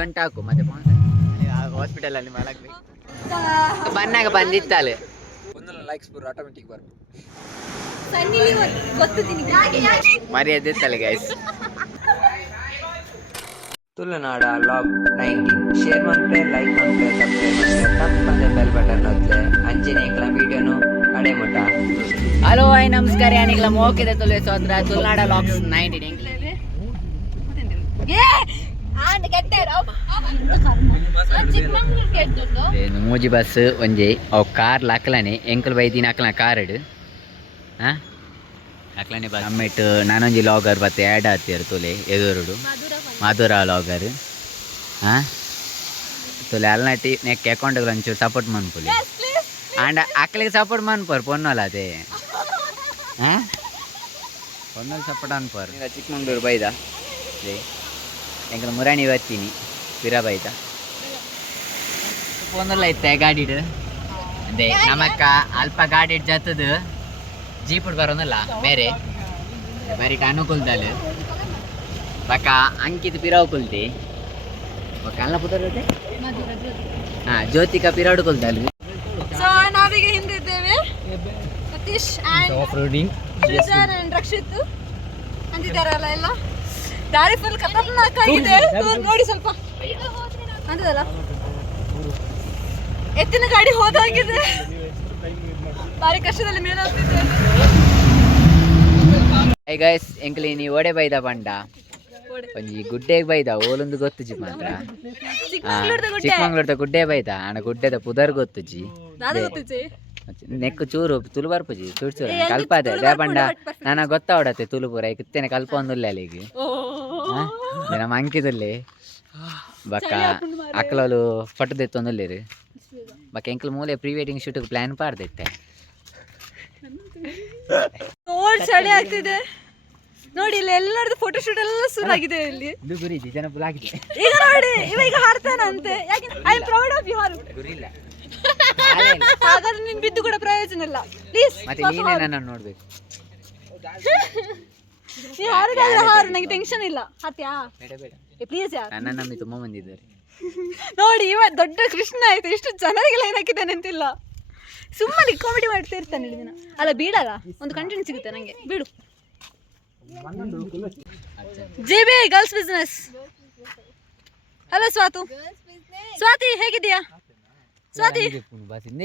ಗಂಟೆ ಹಾಕು ಮತ್ತೆ ಹಾಸ್ಪಿಟಲ್ ಅಲ್ಲಿ ಮಲಗ್ಬೇಕು ಬನ್ನಾಗ ಬಂದಿತ್ತಲ್ಲ ಲೈಕ್ಸ್ ಪೂರ ಆಟೋಮೆಟಿಕ್ ಬರ್ ಮರ್ಯಾದಿತ್ತಲ್ಲ ಗೈಸ್ ತುಳುನಾಡ ಲಾಗ್ 19 ಶೇರ್ ಮಾಡ್ರೆ ಲೈಕ್ ಮಾಡ್ರೆ ಸಬ್ಸ್ಕ್ರೈಬ್ ಮಾಡ್ರೆ ತಪ್ಪದೆ ಬೆಲ್ ಬಟನ್ ಒತ್ತಲೆ ಅಂಚಿನ ಇಂಗ್ಲ ವಿಡಿಯೋನು ಕಡೆ ಮುಟ್ಟ ಹಲೋ ಹಾಯ್ ನಮಸ್ಕಾರ ಯಾನಿಗ್ಲ ಮೋಕಿದೆ ತುಳು ಸೋದ್ರ ತುಳುನಾಡ ಲಾಗ್ಸ್ 19 ಇಂಗ್ಲ ಮೂಜಿ ಬಸ್ ಒಂಜಿ ಅವು ಕಾರ್ ಲಾಕ್ಲಾನೆ ಎಂಕಲ್ ಬೈದಿನ ಹಾಕ್ಲ ಕಾರಡು ಹಾಕ್ಲಾನೆ ಬಸ್ ಅಮ್ಮಿಟ್ಟು ನಾನೊಂಜಿ ಲಾಗರ್ ಬತ್ತೆ ಆ್ಯಡ್ ಆಗ್ತೀರು ತುಲೆ ಎದುರುಡು ಮಧುರ ಲಾಗರ್ ತುಲೆ ಅಲ್ನಟಿ ನೆಕ್ ಅಕೌಂಟ್ಗಳು ಒಂಚೂರು ಸಪೋರ್ಟ್ ಮನ್ಪುಲಿ ಆಂಡ ಅಕ್ಲಿಗೆ ಸಪೋರ್ಟ್ ಮನ್ಪರ್ ಪೊನ್ನೋಲ ಅದೇ ಪೊನ್ನೋಲ್ ಸಪೋರ್ಟ್ ಅನ್ಪರ್ ಚಿಕ್ಕಮಂಗ್ಳೂರು ಬೈದ ಎಂಕಲ್ ಮುರಾಣಿ ಬರ್ತೀನಿ ಪಿರ ಬೈದ ಪೊನ್ನೋಲ್ಲ ಇತ್ತೆ ಗಾಡಿಡು ಅದೇ ನಮಕ್ಕ ಅಲ್ಪ ಗಾಡಿ ಜತ್ತದು ಜೀಪುಡ್ ಬರೋನಲ್ಲ ಬೇರೆ ಬರೀ ಅನುಕೂಲದಲ್ಲಿ ಬಕ ಅಂಕಿತ್ ಪಿರಾವ್ ಕುಲ್ತಿ ಕಲ್ಲ ಪುತ್ತೋತೆ ಜ್ಯೋತಿಕ ಪಿರಾಡು ಕುಲ್ತಲ್ಲಿ ಸೊ ನಾವೀಗ ಹಿಂದಿದ್ದೇವೆ ಸತೀಶ್ ಅಂಡ್ ರಕ್ಷಿತ್ ಅಂತಿದ್ದಾರಲ್ಲ ಎಲ್ಲ ದಾರಿ ಫುಲ್ ಖತರ್ನಾಕ್ ಆಗಿದೆ ನೋಡಿ ಸ್ವಲ್ಪ ಅಂತದಲ್ಲ ಎತ್ತಿನ ಗಾಡಿ ಹೋದಾಗಿದೆ ಭಾರಿ ಕಷ್ಟದಲ್ಲಿ ಮೇಲೆ ಹೋಗ್ತಿದ್ದೇವೆ ಹೈ ಗೈಸ್ ಎಂಕ್ಲಿ ನೀ ಒಡೆ ಬೈದ ಪಂಡ ಒಂಜಿ ಗುಡ್ಡೆಗೆ ಬೈದ ಓಲೊಂದು ಗೊತ್ತುಜಿ ಮಾತ್ರ ಚಿಕ್ಕಮಂಗ್ಳೂರ್ದ ಗುಡ್ಡೆ ಬೈದ ಆಣ ಗುಡ್ಡೆದ ಪುದರ್ ಗೊತ್ತುಜಿ ನೆಕ್ಕು ಚೂರು ತುಳು ಬರ್ಪುಜಿ ಚೂರು ಚೂರು ಕಲ್ಪದೆ ದೇಪಂಡ ನಾನು ಗೊತ್ತಾವಡತ್ತೆ ತುಳು ಪೂರ ಇತ್ತೇನೆ ಕಲ್ಪ ಒಂದುಲ್ಲ ಅಲ್ಲಿಗೆ ನಮ್ಮ ಅಂಕಿದಲ್ಲಿ ಬಕ್ಕ ಅಕ್ಕಲಲು ಫೋಟೋ ತೆತ್ತೊಂದುಲ್ಲೇರು ಬಕ್ಕ ಎಂಕ್ಲು ಮೂಲೆ ಪ್ರೀ ವೆಡ್ಡಿಂಗ್ ಶೂಟಿಗೆ ಪ್ಲಾನ್ ಪಾಡ್ದಿತ್ತೆ ಚಳಿ ಆಗ್ತಿದೆ ನೋಡಿ ಇಲ್ಲಿ ಎಲ್ಲರದ್ದು ಫೋಟೋ ಶೂಟ್ ಎಲ್ಲ ಶುರು ಆಗಿದೆ ಇಲ್ಲಿ ಜನ ಫುಲ್ ಆಗಿದೆ ಈಗ ನೋಡಿ ಈಗ ಹಾಡ್ತಾನಂತೆ ಯಾಕೆ I am proud of you ಹಾರು ಹಾಗಾದ್ರೆ ನೀನು ಬಿದ್ದು ಕೂಡ ಪ್ರಯೋಜನ ಇಲ್ಲ ಪ್ಲೀಸ್ ಮತ್ತೆ ನೀನೇ ನನ್ನನ್ನು ನೋಡ್ಬೇಕು ನೀ ಹಾರಿದ್ರೆ ಹಾರು ನನಗೆ ಟೆನ್ಷನ್ ಇಲ್ಲ ಹಾತ್ಯಾ ಪ್ಲೀಸ್ ಯಾರು ನನ್ನ ನಮ್ಮಿ ತುಂಬಾ ಮಂದಿ ಇದ್ದಾರೆ ನೋಡಿ ಇವ ದೊಡ್ಡ ಕೃಷ್ಣ ಆಯ್ತು ಎಷ್ಟು ಜನರಿಗೆ ಲೈನ್ ಹಾಕಿದ್ದಾನೆ ಅಂತಿಲ್ಲ ಸುಮ್ಮನೆ ಕಾಮಿಡಿ ಮಾಡ್ತಾ ಇರ್ತಾನೆ ಇಡೀ ದಿನ ಅಲ್ಲ ಬೀಡಲ್ಲ ಒಂದು ಕಂಟೆಂಟ್ ಸಿಗುತ್ತೆ ನನಗೆ ಬೀಡು ಜೆಬಿ ಗರ್ಲ್ಸ್ ಬಿಸ್ನೆಸ್ ಹಲೋ ಸ್ವಾತಿ ಹೇಗಿದ್ದೀಯಾ ಸ್ವಾತಿ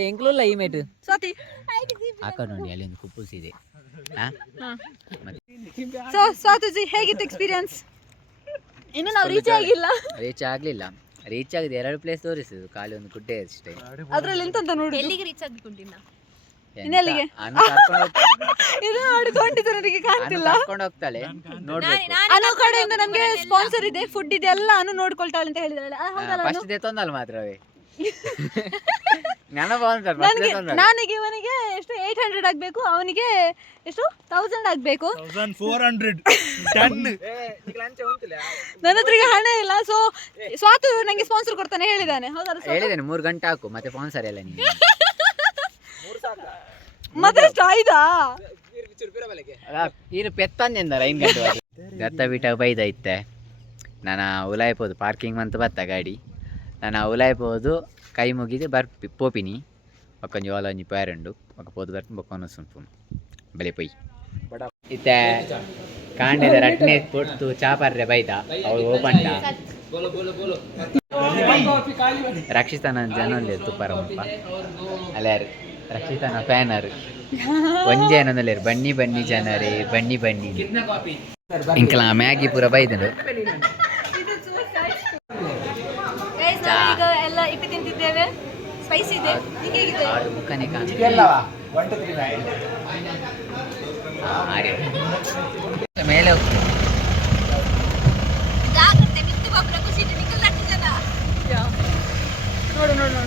ಎಂಕ್ಲಲ್ಲ ಈ ಮೇಟ್ ಸ್ವಾತಿ ಆಕ ನೋಡಿ ಅಲ್ಲಿ ಒಂದು ಕುಪ್ಪುಸ್ ಇದೆ ಸೊ ಸ್ವಾತಿಜಿ ಹೇಗಿತ್ತು ಎಕ್ಸ್ಪೀರಿಯನ್ಸ್ ಇನ್ನು ನಾವು ರೀಚ್ ಆಗ್ಲಿಲ್ಲ ರೀಚ್ ಆಗಿದೆ 2 ಪ್ಲೇಸ್ ತೋರಿಸಿದ್ರು ಖಾಲಿ ಒಂದು ಗುಡ್ಡೆ ಅಷ್ಟೇ ಅದ್ರಲ್ಲಿ ಎಂತ ನೋಡಿ ಎಲ್ಲಿಗೆ ರೀಚ್ ಆಗಿಕೊಂಡಿಲ್ಲ ಇನ್ನೆಲ್ಲಿಗೆ ಇದು ನೋಡಿಕೊಂಡಿದ್ದು ನನಗೆ ಕಾಣ್ತಿಲ್ಲ ಕರ್ಕೊಂಡು ಹೋಗ್ತಾಳೆ ನೋಡ್ಬೇಕು ಅನು ಕಡೆಯಿಂದ ನಮಗೆ ಸ್ಪಾನ್ಸರ್ ಇದೆ ಫುಡ್ ಇದೆ ಎಲ್ಲ ಅನು ನೋಡ್ಕೊಳ್ತಾಳೆ ಅಂತ ಹೇಳಿದಾಳೆ ಹೌದಲ್ಲ ಫಸ್ಟ್ ದೇ ತೊಂದಲ್ಲ ಮಾತ್ರವೇ ನನಗೆ ಇವನಿಗೆ ಎಷ್ಟು 800 ಆಗ್ಬೇಕು ಅವನಿಗೆ ಎಷ್ಟು 1000 ಆಗ್ಬೇಕು 1400 ನನ್ನ ಹತ್ರ ಈಗ ಹಣ ಇಲ್ಲ ಸೊ ಸ್ವಾತು ನಂಗೆ ಸ್ಪಾನ್ಸರ್ ಕೊಡ್ತಾನೆ ಹೇಳಿದಾನೆ ಹೌದಲ್ಲ ಹೇಳಿದ್ದೇನೆ 3 ಗಂಟೆ ಹಾಕು ಮತ್ತೆ ಸ್ಪಾನ್ಸರ್ ಎಲ್ಲ ನೀನು ಮತ್ತೆ ಆಯ್ತಾ ಇದು ಪೆತ್ತಂದೆಂದಲ್ಲ 5 ಗಂಟೆ ದತ್ತ ಬಿಟ್ಟ ಬೈದ ಇತ್ತೆ ನಾನು ಉಲಾಯ್ಬೋದು ಪಾರ್ಕಿಂಗ್ ಅಂತ ಬತ್ತ ಗಾಡಿ ನಾನು ಉಲಾಯ್ಬೋದು ಕೈ ಮುಗಿದು ಬರ್ಪಿ ಪೋಪಿನಿ ಒಕ್ಕೊಂಜಿ ಓಲೊಂಜಿ ಪೇರಂಡು ಒಕ್ಕ ಪೋದು ಬರ್ಪಿ ಬೊಕ್ಕೊನ ಸುಂಪುನು ಬಲೆ ಪೊಯ್ ಇತ್ತೆ ಕಾಂಡೆದ ರಟ್ನೆ ಕೊಟ್ಟು ಚಾಪರ್ರೆ ಬೈದ ಅವಳು ಓಪಂಡ ರಕ್ಷಿತನ ಜನಲ್ಲಿ ತುಪ್ಪಾರ ಮುಪ್ಪ ಅಲ್ಲಾರು ರಕ್ಷಿತನ ಫ್ಯಾನರ್ ಒಂಜೆ ಏನೊಂದಲ್ಲೇರು ಬನ್ನಿ ಬನ್ನಿ ಜನರೇ ಬನ್ನಿ ಬನ್ನಿ ಇಂಕಲ ಮ್ಯಾಗಿ ಪೂರ ಬೈದನು ಈಗ ಎಲ್ಲ ಇಪ್ಪಿ ತಿಂತಿದ್ದೇವೆ ಸ್ಪೈಸಿ ಇದೆ ಹೇಗಿದೆ ಮುಖನೇ ಮೇಲೆ ಹೋಗ್ತದೆ ನೋಡು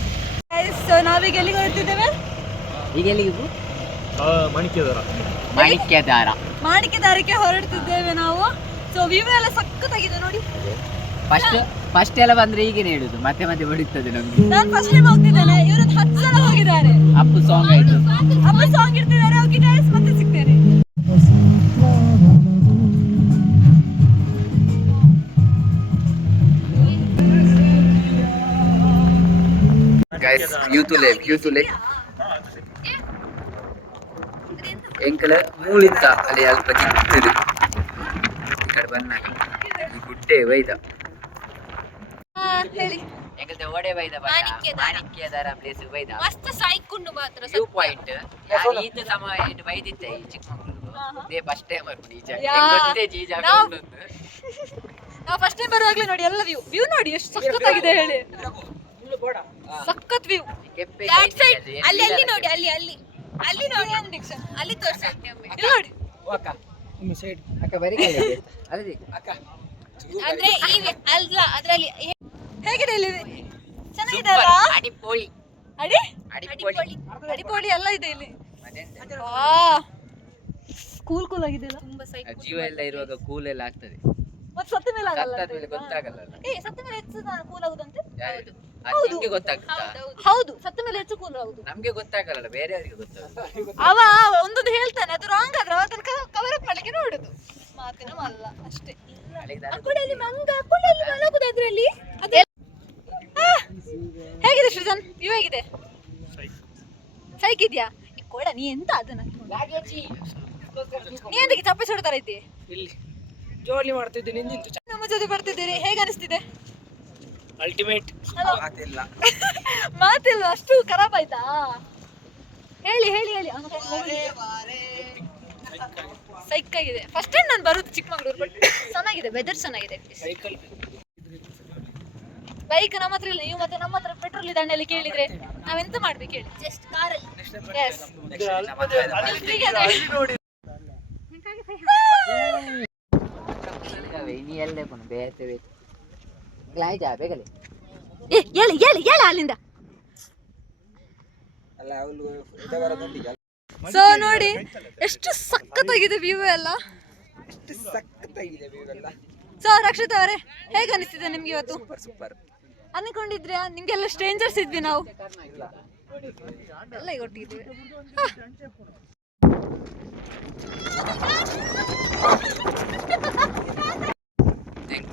ಸೊ ನಾವೀಗ ಎಲ್ಲಿಗೆ ಹೊರಟಿದ್ದೇವೆ ಈಗ ಎಲ್ಲಿಗೆ ಮಾಣಿಕ್ಯದಾರಕ್ಕೆ ಹೊರಡ್ತಿದ್ದೇವೆ ನಾವು ಸೊ ವ್ಯೂ ಎಲ್ಲ ಸಕ್ಕತ್ತಾಗಿದೆ ನೋಡಿ ಫಸ್ಟ್ ಎಲ್ಲ ಬಂದ್ರೆ ಈಗೇನೆ ಹೇಳುದು ಮತ್ತೆ ಮತ್ತೆ ಹೊಡಿತದೆ ನಮ್ಗೆ ನಾನು ಫಸ್ಟ್ ಟೈಮ್ ಹೋಗ್ತಿದ್ದೇನೆ ಇವರು 10 ಸಲ ಹೋಗಿದ್ದಾರೆ ಅಪ್ಪು ಸಾಂಗ್ ಆಯ್ತು ಅಪ್ಪ ಸಾಂಗ್ ಇರ್ತಿದ್ದಾರೆ ಓಕೆ ಗೈಸ್ ಮತ್ತೆ ಸಿಗ್ತೇನೆ ಗೈಸ್ ವ್ಯೂ ತುಲೆ ಎಂಕಲ ಮೂಳಿತ್ತ ಅಲ್ಲಿ ಅಲ್ಪ ಚಿಕ್ಕದು ಈ ಕಡೆ ಬಂದಾಗ ಈ ಗುಡ್ಡೆ ಬೈದ ಹೇಳಿ ಎಂಕಲ್ತೆ ಓಡೆ ಬೈದ ಮಾಣಿಕ್ಯದಾರ ಪ್ಲೇಸ್ ಬೈದ ಮಸ್ತ್ ಸಾಯ್ಕೊಂಡು ಮಾತ್ರ ವ್ಯೂ ಪಾಯಿಂಟ್ ಈತ ಸಮ ಇಟ್ಟು ಬೈದಿತ್ತೆ ಈ ಚಿಕ್ಕಮಗಳೂರು ದೇ ಫಸ್ಟ್ ಟೈಮ್ ಬರ್ಬಿಡಿ ಈ ಜಾಗ ಗೊತ್ತೇ ಈ ಜಾಗ ನಾವು ಫಸ್ಟ್ ಟೈಮ್ ಬರುವಾಗಲೇ ನೋಡಿ ಎಲ್ಲ ವ್ಯೂ ನೋಡಿ ಎಷ್ಟು ಸಖತ್ತಾಗಿದೆ ಹೇಳಿ ಸಖತ್ ವ್ಯೂ ಅಲ್ಲಿ ಅಲ್ಲಿ ನೋಡಿ ಅಲ್ಲಿ ಅಲ್ಲಿ ಅಲ್ಲಿ ನೋಡಿ ಅಲ್ಲಿ ತೋರಿಸ್ತೀನಿ ಇಲ್ಲಿ ನೋಡಿ ಅಕ್ಕ ಬರೀ ಅಲ್ಲದಿ ಅಕ್ಕ ಅಂದ್ರೆ ಈ ಅಲ್ಲ ಅದರಲ್ಲಿ ಹೇಗಿದೆ ಇಲ್ಲಿ ಚೆನ್ನಾಗಿದೆ ಅಲ್ಲ ಅಡಿಪೋಳಿ ಅಡಿಪೋಳಿ ಎಲ್ಲ ಇದೆ ಇಲ್ಲಿ ಕೂಲ್ ಆಗಿದೆ ಅಲ್ಲ ತುಂಬಾ ಸೈಕ್ ಜೀವ ಎಲ್ಲ ಇರುವಾಗ ಕೂಲ್ ಎಲ್ಲ ಆಗ್ತದೆ ಮತ್ತೆ ಸತ್ತ ಮೇಲೆ ಆಗಲ್ಲ ಸತ್ತ ಮೇಲೆ ಗೊತ್ತಾಗಲ್ಲ ಸತ್ತ ಮೇಲೆ ಹೆಚ್ಚು ಕೂಲ್ ಆಗುದಂತೆ ಅದು ನಿಮಗೆ ಗೊತ್ತಾಗ್ತದಾ ಹೌದು ಸತ್ತ ಮೇಲೆ ಹೆಚ್ಚು ಕೂಲ್ ಆಗುದು ನಮ್ಗೆ ಗೊತ್ತಾಗಲ್ಲ ಬೇರೆಯವರಿಗೆ ಗೊತ್ತಾಗುತ್ತೆ ಅವ ಒಂದೊಂದು ಹೇಳ್ತಾನೆ ಅದು ರಾಂಗ್ ಆದ್ರೆ ಅದನ್ನ ಕವರ್ ಅಪ್ ಮಾಡ್ಲಿಕ್ಕೆ ನೋಡುದು ಮಾತಿನ ಮಲ್ಲ ಅಷ್ಟೇ ಅಕ್ಕುಡಲ್ಲಿ ಮಂಗ ಅಕ್ಕುಡಲ್ಲಿ ಮಲಗುದು ಅದ್ರಲ್ಲಿ ಹೇಗಿದೆ ಸೃಜನ್ ವ್ಯೂ ಹೇಗಿದೆ ಸೈಕ್ ಇದೆಯಾ ಕೊಡ ನೀ ಎಂತ ಅದನ್ನ ನೀ ಎಂತಕ್ಕೆ ಚಪ್ಪೆ ಸುಡ್ತಾರ ಐತಿ ಇಲ್ಲಿ ಜೋಲಿ ಮಾಡ್ತಿದ್ದೆ ನಿಂದಿತ್ತು ನಮ್ಮ ಜೊತೆ ಬರ್ತಿದ್ದೀರಿ ಹೇಗೆ ಅನಿಸ್ತಿದೆ ಅಲ್ಟಿಮೇಟ್ ಮಾತಿಲ್ಲ ಅಷ್ಟು ಖರಾಬ್ ಆಯ್ತಾ ಹೇಳಿ ಸೈಕ್ ಆಗಿದೆ ಫಸ್ಟ್ ಟೈಮ್ ನಾನು ಬರುದು ಚಿಕ್ಕಮಗಳೂರು ಬಟ್ ಚೆನ್ನಾಗಿದೆ ವೆದರ್ ಚೆನ್ನಾಗಿದೆ ಸೈಕಲ್ ಬೈಕ್ ನಮ್ಮ ಹತ್ರ ಇಲ್ಲ ನೀವು ಮತ್ತೆ ನಮ್ಮ ಹತ್ರ ಪೆಟ್ರೋಲ್ ದಂಡೆಯಲ್ಲಿ ಕೇಳಿದ್ರೆ ನಾವೆಂತ ಮಾಡ್ಬೇಕು ಹೇಳಿ ಜಸ್ಟ್ ಕಾರಲ್ಲಿ ಇನಿ ಎಲ್ಲೇ ಕೊನು ಬೇತವೆ ಗ್ಲಾಯ್ ಜಾ ಬೇಗಲೆ ಹೇಳಿ ಅಲ್ಲಿಂದ ಅಲ್ಲ ಅವಳು ಇದ ಬರದಲ್ಲಿ ಸೊ ನೋಡಿ ಎಷ್ಟು ಸಖತ್ತಾಗಿದೆ ವ್ಯೂ ಎಲ್ಲ ಎಷ್ಟು ಸಕ್ಕತ್ತಾಗಿದೆ ವ್ಯೂ ಎಲ್ಲ ಸೊ ರಕ್ಷಿತ್ ಅವರೇ ಹೇಗೆ ಅನಿಸ್ತಿದೆ ನಿಮ್ಗೆ ಇವತ್ತು ಸೂಪರ್ ಅನ್ಕೊಂಡಿದ್ರಾ ನಿಮ್ಗೆಲ್ಲ ಸ್ಟ್ರೇಂಜರ್ಸ್ ಇದ್ವಿ ನಾವು ಎಲ್ಲ ಈಗ ಒಟ್ಟಿಗಿದ್ದೀವಿ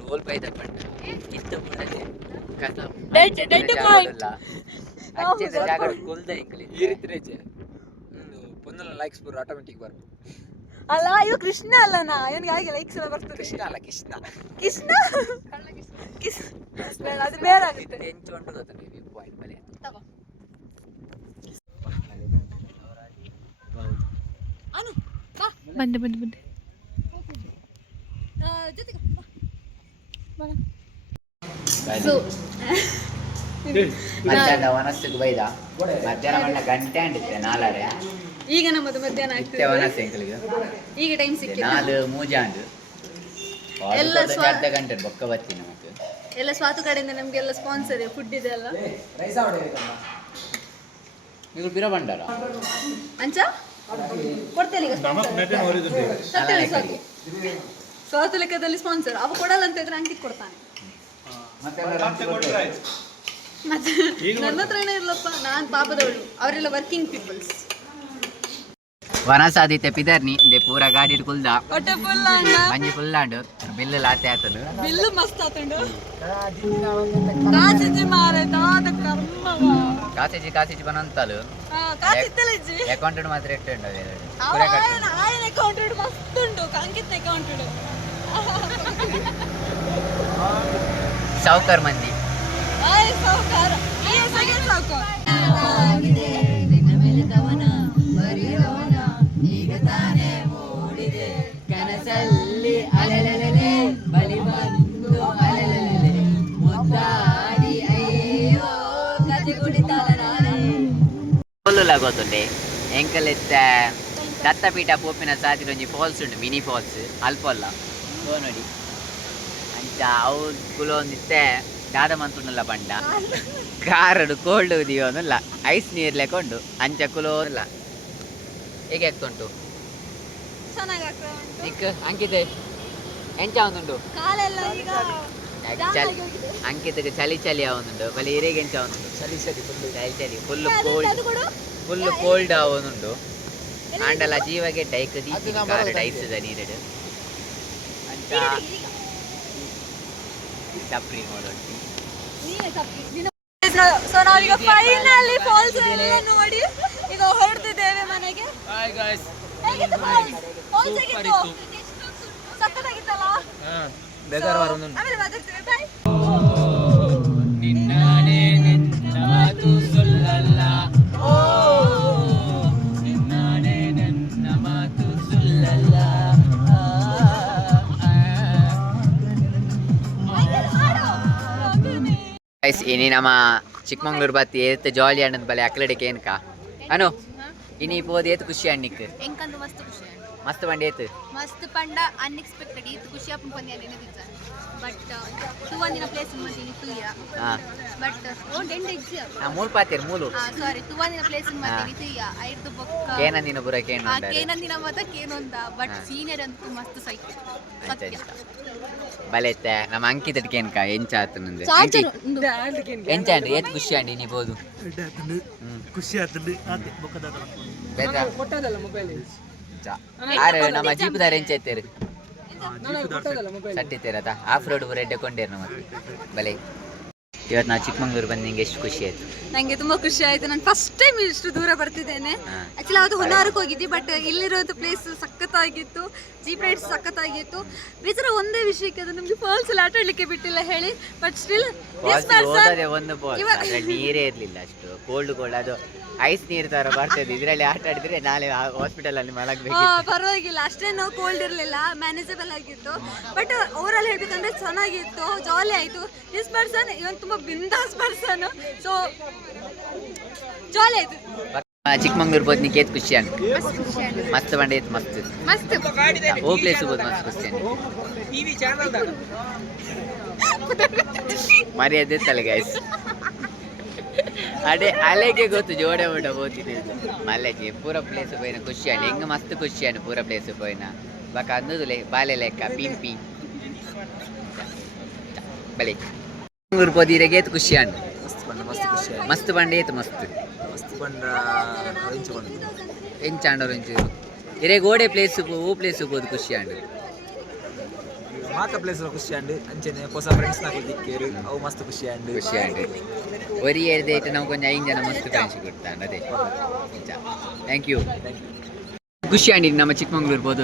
ಗೋಲ್ ಬೈದ ಪಟ್ಟ ಇತ್ತು ಕೂಡಲೇ ಕಥಾ ಡೆಡ್ ಪಾಯಿಂಟ್ ಜಾಗ ಕುಲ್ದ ಇಂಕಲಿ ಈ ರೀತಿ ರೇಜೆ ಪೊಂದಲ ಲೈಕ್ಸ್ ಬರ್ ಆಟೋಮೆಟಿಕ್ ಬರ್ ಅಲ್ಲ ಇವ ಕೃಷ್ಣ ಅಲ್ಲನಾ ಇವನಿಗೆ ಹಾಗೆ ಲೈಕ್ಸ್ ಎಲ್ಲ ಬರ್ತದೆ ಕೃಷ್ಣ ಅಲ್ಲ ಕೃಷ್ಣ ಅದು ಬೇರೆ ಆಗುತ್ತೆ ಎಂಚು ಉಂಟು ಗೊತ್ತಾನೆ ವ್ಯೂ ಪಾಯಿಂಟ್ ಮೇಲೆ ತಗೋ ಅನು ಬಾ ಬಂದೆ ಜೊತೆಗೆ ಸೊ ಮಧ್ಯಾಹ್ನ ವನಸ್ಸಿಗೆ ಬೈದ ಮಧ್ಯಾಹ್ನ ಮಣ್ಣ ಗಂಟೆ ಅಂಡಿತ್ತೆ ನಾಲಾರೆ ಈಗ ನಮ್ಮದು ಮಧ್ಯಾಹ್ನ ಆಗ್ತದೆ ವನಸ್ಸು ಎಂಕಲಿಗೆ ಈಗ ಟೈಮ್ ಸಿಕ್ಕಿದೆ ನಾಲು ಮೂಜಾಂಡು ಎಲ್ಲ ಅರ್ಧ ಗಂಟೆ ಬೊಕ್ಕ ಬತ್ತಿ ನಮಗೆ ಎಲ್ಲ ಸ್ವಾತು ಕಡೆಯಿಂದ ನಮಗೆಲ್ಲ ಸ್ಪಾನ್ಸರ್ ಫುಡ್ ಇದೆ ಅಲ್ಲ ನೀವು ಬಿರ ಬಂಡಾರ ಅಂಚ ಕೊಡ್ತೇನೆ ಈಗ ಸ್ವಾತು ಲೆಕ್ಕದಲ್ಲಿ ಸ್ಪಾನ್ಸರ್ ಅವ ಕೊಡಲ್ಲ ಅಂತ ಇದ್ರೆ ಅಂಕಿತ್ ಕೊಡ್ತಾನೆ ಮತ್ತೆ ನನ್ನ ಹತ್ರ ಏನೋ ಇರ್ಲಪ್ಪ ನಾನು ಪಾಪದವಳು ಅವರೆಲ್ಲ ವರ್ಕಿಂಗ್ ಪೀಪಲ್ಸ್ ವನಸಾದಿತ್ತೆ ಪಿದರ್ನಿ ದೆ ಪೂರ ಗಾಡಿ ಕುಲ್ದ ಹೊಟ್ಟೆ ಫುಲ್ ಅಣ್ಣ ಮಂಜಿ ಫುಲ್ ಆಂಡು ಬಿಲ್ಲು ಲಾತೆ ಆತನು ಬಿಲ್ಲು ಮಸ್ತ್ ಆತಂಡು ಕಾಸಿಜಿ ಮಾರೆ ದಾದ ಕರ್ಮವ ಕಾಸಿಜಿ ಬನಂತಲು ಕಾಸಿತ್ತಲ್ಲ ಇಜ್ಜಿ ಅಕೌಂಟೆಂಟ್ ಮಾತ್ರ ಇಟ್ಟು ಉಂಟು ఆయన అకౌంటెంట్ మస్తుండు అంకిత్ అకౌంటెంట్ ಸಾವುಕಾರ ಮಂದಿ ఆయన సౌకర్ ఆయన సెకండ్ సౌకర్ ಕನಸಲ್ಲಿ ಅಲೆಲೆಲೆ ಬಲಿ ಬಂದು ಅಲೆಲೆಲೆ ಮುದ್ದಾಡಿ ಅಯ್ಯೋ ಕತೆ ಕುಡಿತಾಳ ನಾನೇ ಫುಲ್ಲು ಗೊತ್ತುಂಡೆ ಎಂಕಲೆತ್ತ ದತ್ತಪೀಠ ಪೋಪಿನ ಸಾತಿರೊಂಜಿ ಫಾಲ್ಸ್ ಉಂಟು ಮಿನಿ ಫಾಲ್ಸ್ ಅಲ್ಪಲ್ಲ ಸೋ ನೋಡಿ ಅಂಚ ಅವು ಕುಲೊಂದಿತ್ತೆ ದಾದ ಮಂತುಂಡಲ್ಲ ಬಂಡ ಕಾರಡು ಕೋಲ್ಡ್ ಉದಿಯೋನುಲ್ಲ ಐಸ್ ನೀರು ಲೆಕ್ಕೊಂಡು ಅಂಚ ಕುಲೋಲ್ಲ ಹೇಗೆ ಆಗ್ತುಂಟು ನಿಕ್ ಅಂಕಿತೆ ಎಂಚ ಒಂದುಂಟು ಅಂಕಿತಕ್ಕೆ ಚಳಿ ಆವೊಂದುಂಡು ಬಲಿ ಹಿರೇಗೆ ಎಂಚ ಒಂದುಂಡು ಚಳಿ ಫುಲ್ ಕೋಲ್ಡ್ ಆವೊಂದುಂಡು ಆಂಡಲ ಜೀವಗೆ ಡೈಕ್ ದೀಪಿನ ಕಾರ ಡೈಸ್ದ ನೀರೆಡು ಅಂಚ ಸಪ್ರಿ ನೋಡೊಟ್ಟಿ ಗೈಸ್ ಸೊ ನಾವೀಗ ಫೈನಲಿ ಫಾಲ್ಸ್ ಎಲ್ಲ ನೋಡಿ ಈಗ ಹೊರಡ್ತಿದ್ದೇವೆ ಮನೆಗೆ. ಹಾಯ್ ಗಾಯ್ಸ್, ಹೇಗಿತ್ತು ಫಾಲ್ಸ್? ಫಾಲ್ಸ್ ಹೇಗಿತ್ತು? ಸಕ್ಕತ್ತಾಗಿತ್ತಲ್ಲ? ಬೇಕಾರ ಬರೋನು ಆಮೇಲೆ ಮಾತಾಡ್ತೀವಿ. ಬಾಯ್. ನಿನ್ನಾನೆ ನಿನ್ನ ಮಾತು ಸುಳ್ಳಲ್ಲ, ಓ ನಿನ್ನಾನೆ ನನ್ನ ಮಾತು ಸುಳ್ಳಲ್ಲ. ಗೈಸ್ ಇನಿ ನಮ್ಮ ಚಿಕ್ಕಮಂಗ್ಳೂರು ಬತ್ತಿ ಏತ್ ಜಾಲಿ ಅಣ್ಣದ ಬಲೆ ಅಕ್ಲಡಿಕೆ ಏನಕ ಅನು ಇನಿ ಪೋದು ಏತ್ ಖುಷಿ ಅಣ್ಣಿಕ್ ಎಂಕಂದು ಮಸ್ತ್ ಖುಷಿ ಮಸ್ತ್ ಬಂಡಿ ಏತ್ ಮಸ್ತ್ ಪಂಡ ಅನ್ಎಕ್ಸ್ಪೆಕ್ಟೆಡ್ ಇದು ಖುಷಿ ಆಪನ್ ಪಂದ್ಯ ನೆನೆದಿದ್ದ ಬಟ್ ತುವಂದಿನ ಪ್ಲೇಸ್ ಮಂದಿನಿ ತುಯ್ಯ ಹಾ ಬಟ್ ಓಂಟ್ ಎಂಡ್ ಎಕ್ಸಿಯ ಮೂಲ್ ಪಾತಿರ್ ಮೂಲು ಸಾರಿ ತುವಂದಿನ ಪ್ಲೇಸ್ ಮಂದಿನಿ ತುಯ್ಯ ಐರ್ದು ಬೊಕ್ಕ ಕೇನಂದಿನ ಬುರ ಕೇನ್ ಆ ಕೇನಂದಿನ ಮತ ಕೇನೊಂದ ಬಟ್ ಸೀನಿಯರ್ ಅಂತೂ ಮಸ್ತ್ ಸೈಕ್ ಸತ್ಯ ಬಲೆತ್ತೆ ನಮ್ಮ ಅಂಕಿತ ಕೇನ್ಕ ಎಂಚ ಆತು ನಂದು ಎಂಚ ಅಂಡಿ ಏತ್ ಖುಷಿ ಅಂಡಿ ನೀ ಬೋದು ಖುಷಿ ಆಗ್ತದೆ ಕೊಟ್ಟದಲ್ಲ ಮೊಬೈಲ್ ಆರು ನಮ್ಮ ಜೀಪದಾರ ಎಂಚ ಎತ್ತೇರು ಸಟ್ಟಿತ್ತೇರತ ಆಫ್ ರೋಡ್ ರೆಡ್ಡೆ ಕೊಂಡೇರು ಮತ್ತೆ ಬಲೆ ಇವತ್ತು ನಾವು ಚಿಕ್ಕಮಂಗ್ಳೂರು ಬಂದು ನಿಂಗೆ ಎಷ್ಟು ಖುಷಿ ಆಯ್ತು? ನಂಗೆ ತುಂಬಾ ಖುಷಿ ಆಯ್ತು. ನಾನು ಫಸ್ಟ್ ಟೈಮ್ ಇಷ್ಟು ದೂರ ಬರ್ತಿದ್ದೇನೆ. ಆಕ್ಚುಲಿ ಅವತ್ತು ಹೊನ್ನಾರಕ್ಕೆ ಹೋಗಿದ್ದೆ, ಬಟ್ ಇಲ್ಲಿರೋದು ಪ್ಲೇಸ್ ಸಖತ್ತಾಗಿತ್ತು, ಜೀಪ್ ರೈಡ್ಸ್ ಸಖತ್ತಾಗಿತ್ತು. ಬೇಸರ ಒಂದೇ ವಿಷಯಕ್ಕೆ ಅದು ನಮ್ಗೆ ಫಾಲ್ಸ್ ಅಲ್ಲಿ ಆಟ ಆಡ್ಲಿಕ್ಕೆ ಬಿಟ್ಟಿಲ್ಲ ಹೇಳಿ. ಬಟ್ ಸ್ಟಿಲ್ ಒಂದು ನೀರೇ ಇರ್ಲಿಲ್ಲ, ಅಷ್ಟು ಕೋಲ್ಡ್ ಅದು ಐಸ್ ನೀರ್ ತರ ಬರ್ತದೆ. ಇದರಲ್ಲಿ ಆಟ ಆಡಿದ್ರೆ ನಾಳೆ ಹಾಸ್ಪಿಟಲ್ ಅಲ್ಲಿ ಮಲಗಬೇಕು. ಪರವಾಗಿಲ್ಲ, ಅಷ್ಟೇನು ಕೋಲ್ಡ್ ಇರಲಿಲ್ಲ, ಮ್ಯಾನೇಜಬಲ್ ಆಗಿತ್ತು. ಬಟ್ ಓವರಾಲ್ ಹೇಳ್ಬೇಕಂದ್ರೆ ಚೆನ್ನಾಗಿತ್ತು, ಜಾಲಿ ಆಯ್ತು. ದಿಸ್ ಪರ್ಸನ್ ಇವನ್ ತುಂಬಾ ಬಿಂದಾಸ್ ಪರ್ಸನ್, ಸೊ ಜಾಲಿ ಆಯ್ತು. ಚಿಕ್ಕಮಂಗ್ಳೂರು ಬೋದು ನಿಂಗೆ ಏತ್ ಖುಷಿ ಅಂತ ಮಸ್ತ್ ಬಂಡೆ ಏತ್ ಮಸ್ತ್ ಮಸ್ತ್ ಓ ಪ್ಲೇಸ್ ಬೋದು ಮಸ್ತ್ ಖುಷಿ ಅಂತ ಟಿವಿ ಚಾನಲ್ ದಾಗ ಮರ್ಯಾದೆ ತಲೆ ಗೈಸ್ ಅಡೆ ಅಲೆಗೆ ಗೊತ್ತು ಜೋಡೆ ಊಟ ಹೋಗ್ತಿದ್ದೆ ಮಲ್ಲೆಗೆ ಪೂರ ಪ್ಲೇಸ್ ಪೋಯಿನ ಖುಷಿ ಅಂಡ್ ಹೆಂಗೆ ಮಸ್ತ್ ಖುಷಿ ಅಂಡ್ ಪೂರ ಪ್ಲೇಸ್ ಪೋಯಿನ ಬಕ ಅನ್ನೋದು ಬಾಲೆ ಲೆಕ್ಕ ಪಿಂಪಿ ಬಲೆ ಮಂಗ್ಳೂರು ಪೋದಿರೆಗೆ ಏತ್ ಖುಷಿ ಅಂಡ್ ಮಸ್ತ್ ಬಂಡೆ ಏತ್ ಮಸ್ತ್ ಎಂಚಾಂಡವ್ರು ಎಂಚು ಇರೇ ಗೋಡೆ ಪ್ಲೇಸ್ ಓ ಪ್ಲೇಸ್ ಬೋದು ಖುಷಿ ಅಂಡ್ ಮಾತ ಪ್ಲೇಸ್ ಖುಷಿ ಅಂಡ್ ಅಂಚನೆ ಹೊಸ ಫ್ರೆಂಡ್ಸ್ ನಾಕು ದಿಕ್ಕೇರು ಅವು ಮಸ್ತ್ ಖುಷಿ ಅಂಡ್ ಒರಿ ಹೇಳ್ದೆ ಇಟ್ಟು ನಾವು ಕೊಂಚ 5 ಜನ ಮಸ್ತ್ ಫ್ರೆಂಡ್ಸ್ ಕೊಡ್ತಾಂಡ್ ಅದೇ ಥ್ಯಾಂಕ್ ಯು ಖುಷಿ ಅಂಡಿ ನಮ್ಮ ಚಿಕ್ಕಮಂಗ್ಳೂರು ಬೋದು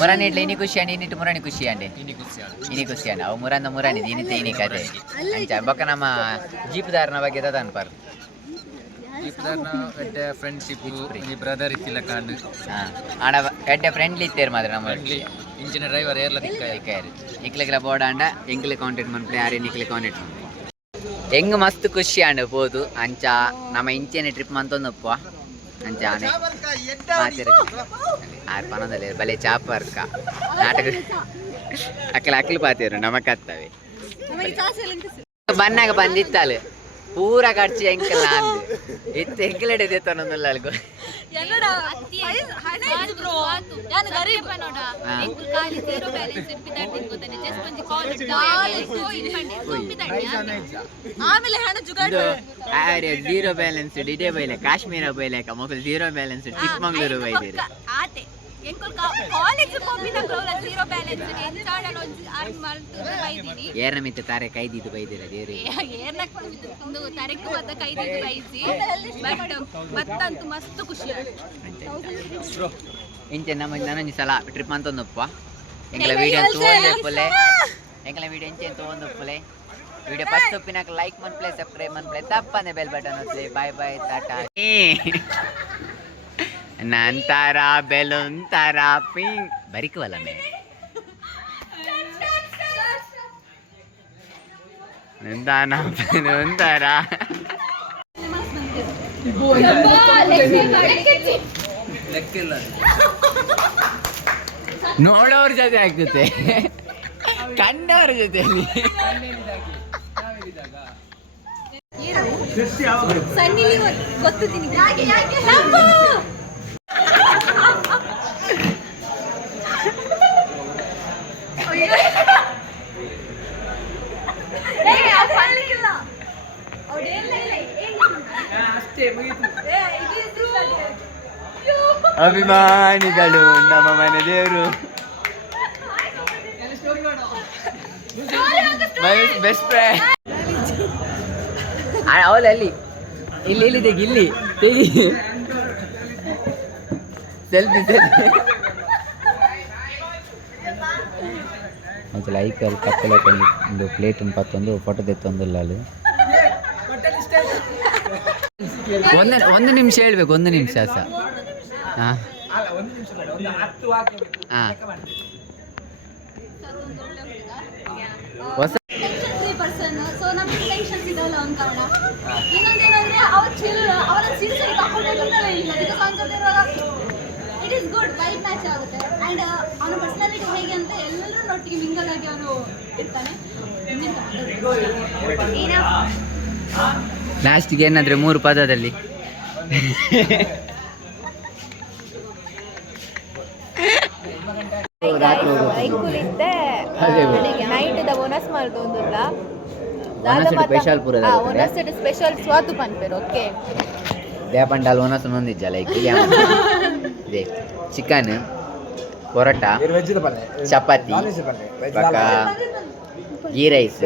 ಮುರಾನಿ ಇಡ್ಲಿ ಇನಿ ಖುಷಿ ಅಂಡಿ ಇನ್ನಿಟ್ಟು ಮುರಾನಿ ಖುಷಿ ಅಂಡಿ ಇನಿ ಖುಷಿ ಅಂಡಿ ಅವು ಮುರಾನಿ ಇನಿತೆ ಇನಿ ಕತೆ ಅಂಚ ಬೊಕ್ಕ ನಮ್ಮ ಜೀಪ್ದಾರನ ಬಗ್ಗೆ ತದ ಅನ್ಪಾರ್ ಫ್ರೆಂಡ್ಶಿಪ್ ಬ್ರದರ್ ಇತ್ತಿಲ್ಲ ಕಾಂಡು ಆಡ ಎಡ್ಡೆ ಫ್ರೆಂಡ್ಲಿ ಇತ್ತೇರು ಮಾತ್ರ ನಮ್ಮ ಇಂಜಿನ್ ಡ್ರೈವರ್ ಏರ್ಲ ದಿಕ್ಕಾರು ಇಕ್ಲೆಗ್ಲ ಬೋಡಾಂಡ ಎಂಕ್ಲೆ ಕಾಂಟ್ಯಾಕ್ಟ್ ಮನ್ಪಡೆ ಯಾರೇ ನಿಕ್ಲೆ ಕಾಂಟ್ಯಾಕ್ಟ್ ಮನ್ಪಡೆ ಹೆಂಗ್ ಮಸ್ತ್ ಖುಷಿ ಅಂಡ್ ಬೋದು ಅಂಚ ನಮ್ಮ ಇಂಚೆನೆ ಟ್ರಿಪ್ ಮಂತೊಂದಪ್ಪ ಅಂಚ ಆನೆ ಮಾತಿರ ಆರು ಪನದಲ್ಲಿ ಬಲೆ ಚಾಪರ್ಕ ನಾಟಕ ಅಕ್ಕಲು ಪಾತಿರು ನಮಕ್ ಹತ್ತವೆ ಬನ್ನಾಗ ಬಂದಿತ್ತಲ್ಲ ಪೂರ ಖರ್ಚು ಎಂಕಲ್ಲ ಅಂದು ಇತ್ತು ಎಂಕಲಡೆ ದೇತನೊಂದಲ್ಲ ಅಲ್ಗೋ ಜೀರೋ ಬ್ಯಾಲೆನ್ಸ್ ಡಿಡೇ ಬೈಲೆ ಕಾಶ್ಮೀರ ಬೈಲೆಕ ಮಕ್ಕಳು ಜೀರೋ ಬ್ಯಾಲೆನ್ಸ್ ಚಿಕ್ಕಮಂಗ್ಳೂರು ಬೈದಿರು ಏರ್ನ ಮಿತ್ತ ತಾರೆ ಕೈದಿದ್ದು ಬೈದಿರ ದೇವ್ರಿ ಇಂಚೆ ನಮ್ಮ ನನಂಜಿ ಸಲ ಟ್ರಿಪ್ ಅಂತೊಂದಪ್ಪ ಎಂಗ್ಲ ವಿಡಿಯೋ ತೋಂದಪ್ಪಲೆ ಎಂಗ್ಲ ವಿಡಿಯೋ ಇಂಚೆ ತೋಂದಪ್ಪಲೆ ವಿಡಿಯೋ ಫಸ್ಟ್ ಒಪ್ಪಿನಾಕ ಲೈಕ್ ಮನ್ಪ್ಲೆ ಸಬ್ಸ್ಕ್ರೈಬ್ ಮನ್ಪ್ಲೆ ತಪ್ಪನೆ ಬೆಲ್ ಬಟನ್ ಒತ್ತಲೆ ಬಾಯ್ ಬಾಯ್ ಟಾಟಾ ನಂತರ ಬೆಲುಂತರ ಪಿಂಗ್ ಬರಿಕವಲ್ಲ ಮೇ ನಂದಾನ ಬೆಲುಂತರ ನೋಡೋರ ಜೊತೆ ಆಗ್ತತೆ ಕಂಡವ್ರ ಜೊತೆ ಸನ್ನಿಲಿ ಗೊತ್ತು ತಿನ್ನಿ ಅಭಿಮಾನಿಗಳು ನಮ್ಮ ಮನೆ ದೇವರು ಬೆಸ್ಟ್ ಫ್ರೆಂಡ್ ಅವಳು ಅಲ್ಲಿ ಇಲ್ಲಿ ಇಲ್ಲಿ ತೆಗಿ ಇಲ್ಲಿ ತೆಗಿ ಸೆಲ್ಫಿ ಮತ್ತು ಲೈಕ್ ಅಲ್ಲಿ ಕಪ್ಪಲ ಒಂದು ಪ್ಲೇಟ್ ಪತ್ತೊಂದು ಫೋಟೋ ತೆತ್ತೊಂದಿಲ್ಲ ಅಲ್ಲಿ ಒಂದು ನಿಮಿಷ ಹೇಳ್ಬೇಕು, 1 ನಿಮಿಷ ಸಹ. ಹಾಂ ಹಾಂ ಹೊಸ ಸೊ ನಮ್ಗೆ ಟೆನ್ಷನ್ಸ್ ಇದೆಲ್ಲ ಒಂದು ಕಾರಣ. ಇನ್ನೊಂದೇನಂದ್ರೆ ಅವ್ರ ಅವರ ಸೀರಿಯಸ್ ತಗೊಂಡಿಲ್ಲ ಇಲ್ಲ it is good vibe match ಆಗುತ್ತೆ. ಆ್ಯಂಡ್ ಅವನ ಪರ್ಸನಾಲಿಟಿ ಹೇಗೆ ಅಂತ ಎಲ್ಲರೂ ಒಟ್ಟಿಗೆ ಮಿಂಗಲ್ ಆಗಿ ಅವನು ಇರ್ತಾನೆ. ಲಾಸ್ಟಿಗೆ ಏನಾದರೆ 3 ಪದದಲ್ಲಿ ಐಕುಲಿದ್ದೆ ನೈಟ್ ದ ಒನಸ್ ಮಾಡ್ದೊಂದುಲ್ಲ ಸ್ಪೆಷಲ್ ಪೂರ ಒನಸ್ ಸ್ಪೆಷಲ್ ಸ್ವಾತು ಪನ್ಪೇರು ಓಕೆ ದೇಪಂಡಾಲ್ ಒನಸ್ ನೊಂದಿಜ್ಜ ಲೈಕ್ ಇದೆ ಚಿಕನ್ ಪೊರೋಟ ಚಪಾತಿ ಬಕ ಗೀ ರೈಸ್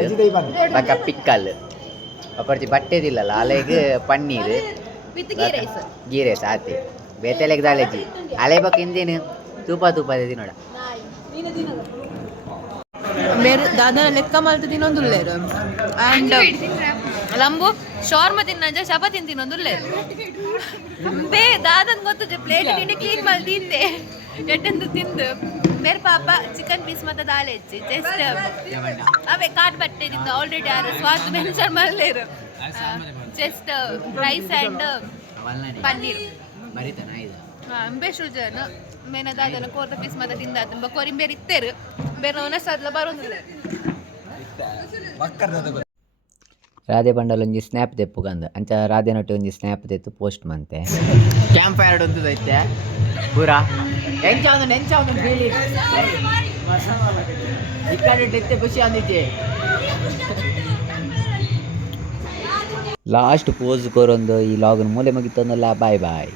ಬಕ ಪಿಕ್ಕಲ್ ಅಪರ್ಜಿ ಬಟ್ಟೆದಿಲ್ಲಲ್ಲ ಅಲೆಗೆ paneer with ghee rice ghee rice ಆತಿ ಬೇತೆಲೆಗೆ ದಾಳೆಜಿ ಅಲೆ ಬಕ ಇಂದೇನು ತೂಪ ನೋಡ ಬೇರೆ ದಾದನ ಲೆಕ್ಕ ಮಲ್ತು ತಿನ್ನೊಂದುಲ್ಲೇರು ಆ್ಯಂಡ್ ಲಂಬು ಶಾರ್ಮ ತಿನ್ನಂಜ ಚಪಾತಿ ತಿನ್ನೊಂದುಲ್ಲೇರು ಬೇ ದಾದನ್ ಗೊತ್ತು ಪ್ಲೇಟ್ ತಿಂಡಿ ಕ್ಲೀನ್ ಮಾಡಿ ತಿಂದೆ ಎಟ್ಟೆಂದು ತಿಂದು ಬೇರೆ ಪಾಪ ಚಿಕನ್ ಪೀಸ್ ಮತ್ತೆ ದಾಲ್ ಹೆಚ್ಚಿ ಜಸ್ಟ್ ಅವೇ ಕಾಟ್ ಬಟ್ಟೆದಿಂದ ಆಲ್ರೆಡಿ ಯಾರು ಸ್ವಾದ ಮೆನ್ಷನ್ ಮಾಡಲೇರು ಜಸ್ಟ್ ರೈಸ್ ಆ್ಯಂಡ್ ಪನ್ನೀರ್ ಬೇಷ್ ಜನ ಮೇನದಾದನ ಕೋರ್ದ ಪೀಸ್ ಮತ್ತೆ ತಿಂದ ಕೊರಿಂಬೇರು ಇತ್ತೇರು ಬೇರೆ ಒನಸಾದ್ಲ ಬರೋದಿಲ್ಲ. ರಾಧೆ ಬಂಡಲ್ ಒಂಜಿ ಸ್ನ್ಯಾಪ್ ತೆಪ್ಪುಗಂದ ಅಂಚ ರಾಧೆ ನೊಟ್ಟಿ ಒಂಜಿ ಸ್ನ್ಯಾಪ್ ತೆತ್ತು ಪೋಸ್ಟ್ ಮಂತೆ ಕ್ಯಾಂಪ್ ಫೈರ್ ಒಂದೈತೆ ಪೂರ ಎಂಚಾವುದು ಫೀಲಿಂಗ್ ಈ ಕಡೆ ಖುಷಿ ಅಂದಿದ್ದೆ. ಲಾಸ್ಟ್ ಪೋಸ್ ಕೊರೊಂದು ಈ ಲಾಗನ್ ಮೂಲೆ ಮುಗಿತಂದಲ್ಲ. ಬಾಯ್ ಬಾಯ್.